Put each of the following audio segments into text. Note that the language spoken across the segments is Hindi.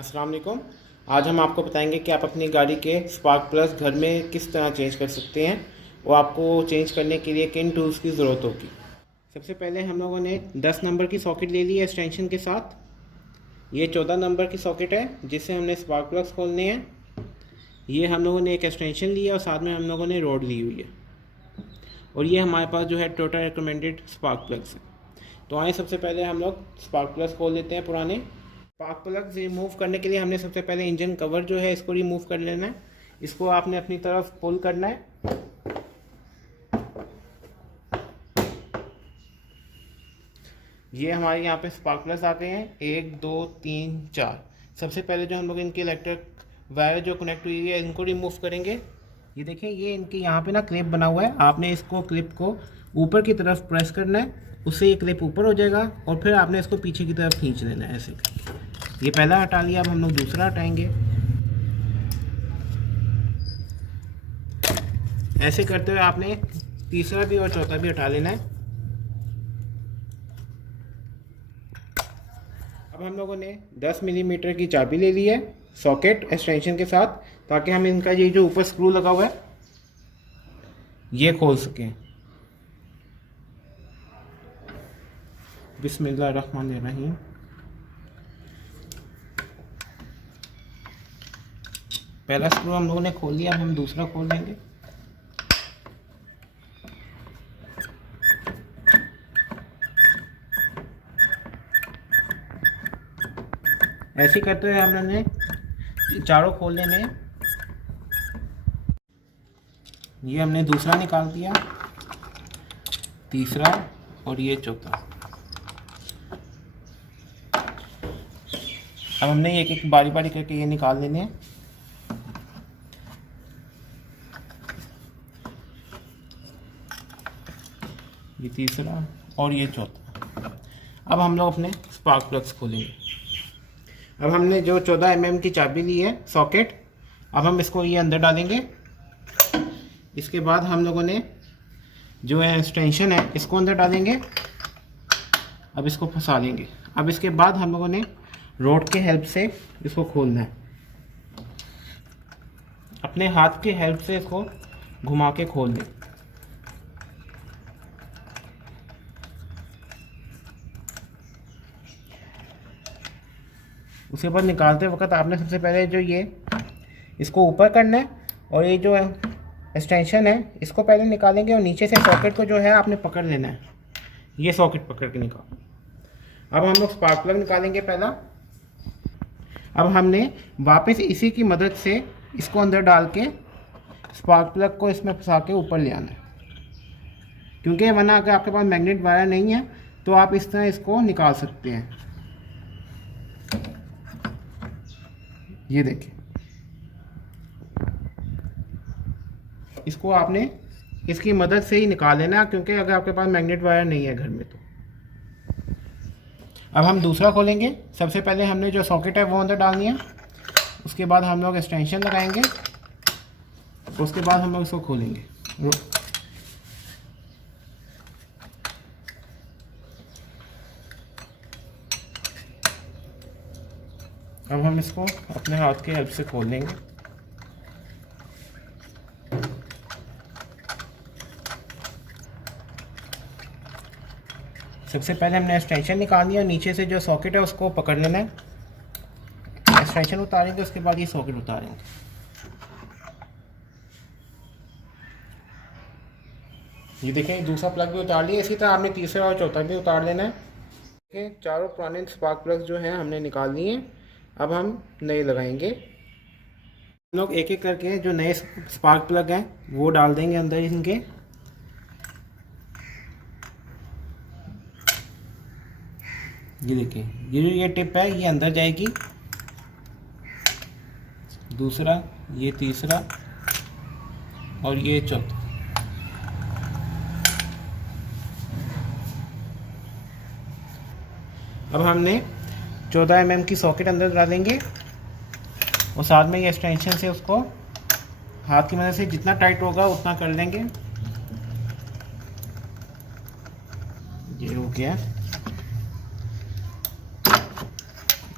अस्सलाम वालेकुम। आज हम आपको बताएंगे कि आप अपनी गाड़ी के स्पार्क प्लग्स घर में किस तरह चेंज कर सकते हैं। वो आपको चेंज करने के लिए किन टूल्स की ज़रूरत होगी। सबसे पहले हम लोगों ने 10 नंबर की सॉकेट ले ली है एक्सटेंशन के साथ। ये 14 नंबर की सॉकेट है जिससे हमने स्पार्क प्लग्स खोलने हैं। ये हम लोगों ने एक एक्सटेंशन लिया और साथ में हम लोगों ने रोड ली हुई है। और ये हमारे पास जो है टोटल रिकमेंडेड स्पार्क प्लग्स है। तो आए सबसे पहले हम लोग स्पार्क प्लग्स खोल लेते हैं पुराने। स्पार्क प्लग्स रिमूव करने के लिए हमने सबसे पहले इंजन कवर जो है इसको रिमूव कर लेना है। इसको आपने अपनी तरफ पुल करना है। ये हमारे यहाँ पे स्पार्क प्लग्स आ गए हैं 1 2 3 4। सबसे पहले जो हम लोग इनकी इलेक्ट्रिक वायर जो कनेक्ट हुई है इनको रिमूव करेंगे। ये देखिए ये इनके यहाँ पे ना क्लिप बना हुआ है। आपने इसको क्लिप को ऊपर की तरफ प्रेस करना है, उससे ये क्लिप ऊपर हो जाएगा और फिर आपने इसको पीछे की तरफ खींच लेना है ऐसे। ये पहला हटा लिया, अब हम लोग दूसरा हटाएंगे। ऐसे करते हुए आपने तीसरा भी और चौथा भी हटा लेना है। अब हम लोगों ने 10 मिलीमीटर की चाबी ले ली है सॉकेट एक्सटेंशन के साथ, ताकि हम इनका ये जो ऊपर स्क्रू लगा हुआ है ये खोल सकें। बिस्मिल्लाहिर्रहमानिर्रहीम। पहला स्क्रू हम लोगों ने खोल लिया, अब हम दूसरा खोल लेंगे। ऐसे करते हुए हमने चारों खोल लेने हैं। ये हमने दूसरा निकाल दिया, तीसरा और ये चौथा। अब हमने एक एक बारी बारी करके ये निकाल लेने हैं। ये तीसरा और ये चौथा। अब हम लोग अपने स्पार्क प्लग्स खोलेंगे। अब हमने जो 14 mm की चाबी ली है सॉकेट, अब हम इसको ये अंदर डालेंगे। इसके बाद हम लोगों ने जो है एक्सटेंशन है इसको अंदर डालेंगे। अब इसको फंसा लेंगे। अब इसके बाद हम लोगों ने रोड के हेल्प से इसको खोलना है। अपने हाथ की हेल्प से इसको घुमा के खोल दें। उसके बाद निकालते वक्त आपने सबसे पहले जो ये इसको ऊपर करना है और ये जो एक्सटेंशन है इसको पहले निकालेंगे और नीचे से सॉकेट को जो है आपने पकड़ लेना है। ये सॉकेट पकड़ के निकाल। अब हम लोग स्पार्क प्लग निकालेंगे पहला। अब हमने वापस इसी की मदद से इसको अंदर डाल के स्पार्क प्लग को इसमें फंसा के ऊपर ले आना है, क्योंकि वरना अगर आपके पास मैग्नेट वायर नहीं है तो आप इस तरह इसको निकाल सकते हैं। ये देखिए, इसको आपने इसकी मदद से ही निकाल लेना, क्योंकि अगर आपके पास मैग्नेट वायर नहीं है घर में तो। अब हम दूसरा खोलेंगे। सबसे पहले हमने जो सॉकेट है वो अंदर डालनी है। उसके बाद हम लोग एक्सटेंशन लगाएंगे। उसके बाद हम लोग इसको खोलेंगे। अब हम इसको अपने हाथ की हेल्प से खोल लेंगे। सबसे पहले हमने एक्सटेंशन निकालनी है और नीचे से जो सॉकेट है उसको पकड़ लेना है। एक्सटेंशन उतारेंगे, उसके बाद ये सॉकेट उतारेंगे। ये देखें दूसरा प्लग भी उतार लिया। इसी तरह आपने तीसरा और चौथा भी उतार लेना है। देखें चारों पुराने स्पार्क प्लग्स जो हैं हमने निकाल लिए हैं। अब हम नए लगाएंगे। हम लोग एक एक करके जो नए स्पार्क प्लग हैं वो डाल देंगे अंदर इनके। ये देखिए ये जो ये टिप है ये अंदर जाएगी। दूसरा, ये तीसरा और ये चौथा। अब हमने 14 mm की सॉकेट अंदर डालेंगे और साथ में ये एक्सटेंशन से उसको हाथ की मदद से जितना टाइट होगा उतना कर लेंगे। ये हो गया।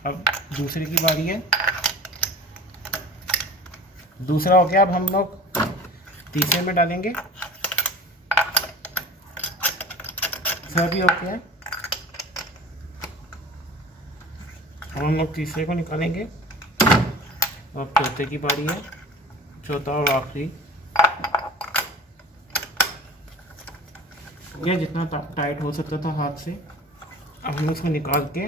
अब दूसरे की बारी है। दूसरा हो गया, अब हम लोग तीसरे में डालेंगे। तीसरा भी हो गया, हम लोग तीसरे को निकालेंगे। अब चौथे की बारी है, चौथा और आखिरी। यह जितना टाइट हो सकता था हाथ से, अब हम उसको निकाल के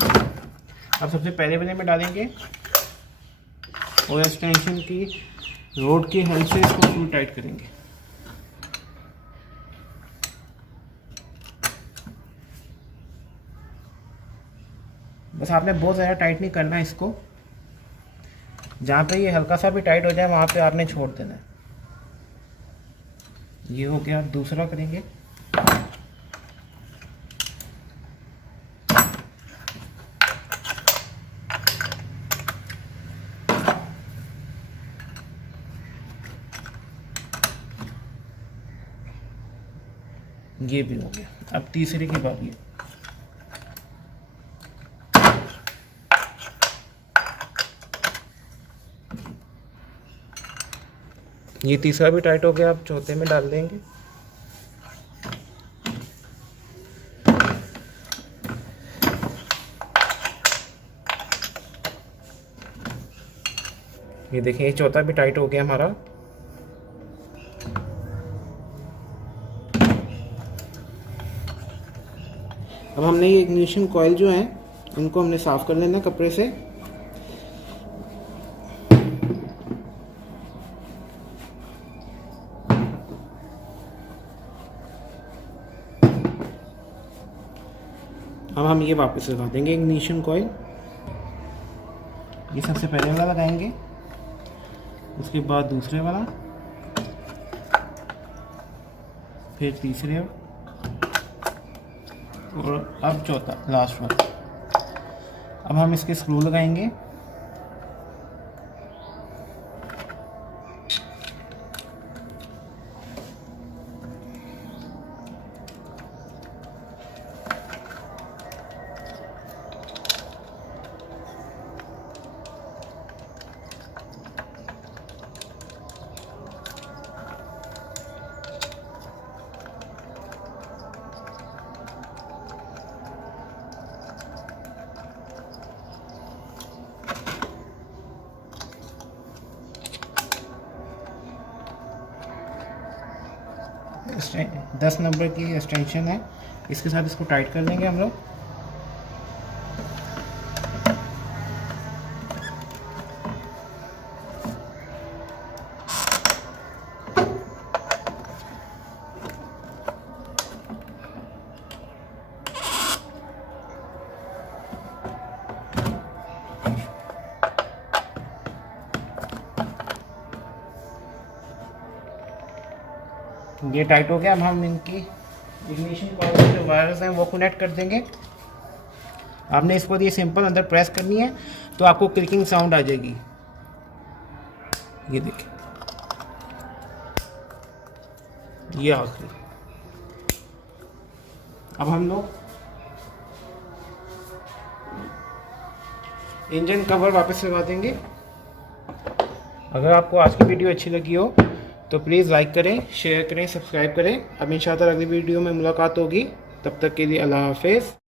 अब सबसे पहले वाले में डालेंगे और एक्सटेंशन की रोड की हेल्प से इसको फुल टाइट करेंगे। बस आपने बहुत ज़्यादा टाइट नहीं करना है इसको, जहाँ पे ये हल्का सा भी टाइट हो जाए वहाँ पे आपने छोड़ देना है। ये हो गया, दूसरा करेंगे। ये भी हो गया, अब तीसरे की बारी है। ये तीसरा भी टाइट हो गया, अब चौथे में डाल देंगे। ये देखिए, ये चौथा भी टाइट हो गया हमारा। अब हमने ये इग्निशन कॉइल जो है इनको हमने साफ कर लेना कपड़े से। अब हम ये वापस लगा देंगे इग्निशन कॉइल। ये सबसे पहले वाला लगाएंगे, उसके बाद दूसरे वाला, फिर तीसरे और अब चौथा लास्ट वाला। अब हम इसके स्क्रू लगाएंगे। इसमें 10 नंबर की एक्सटेंशन है, इसके साथ इसको टाइट कर देंगे हम लोग। ये टाइट हो गया। अब हम इनकी इग्निशन कॉइल के जो वायर्स हैं वो कनेक्ट कर देंगे। आपने इसको ये सिंपल अंदर प्रेस करनी है तो आपको क्लिकिंग साउंड आ जाएगी। ये देखिए, ये आ गई। अब हम लोग इंजन कवर वापस लगा देंगे। अगर आपको आज की वीडियो अच्छी लगी हो तो प्लीज़ लाइक करें, शेयर करें, सब्सक्राइब करें। अब इंशाअल्लाह अगली वीडियो में मुलाकात होगी। तब तक के लिए अल्लाह हाफिज़।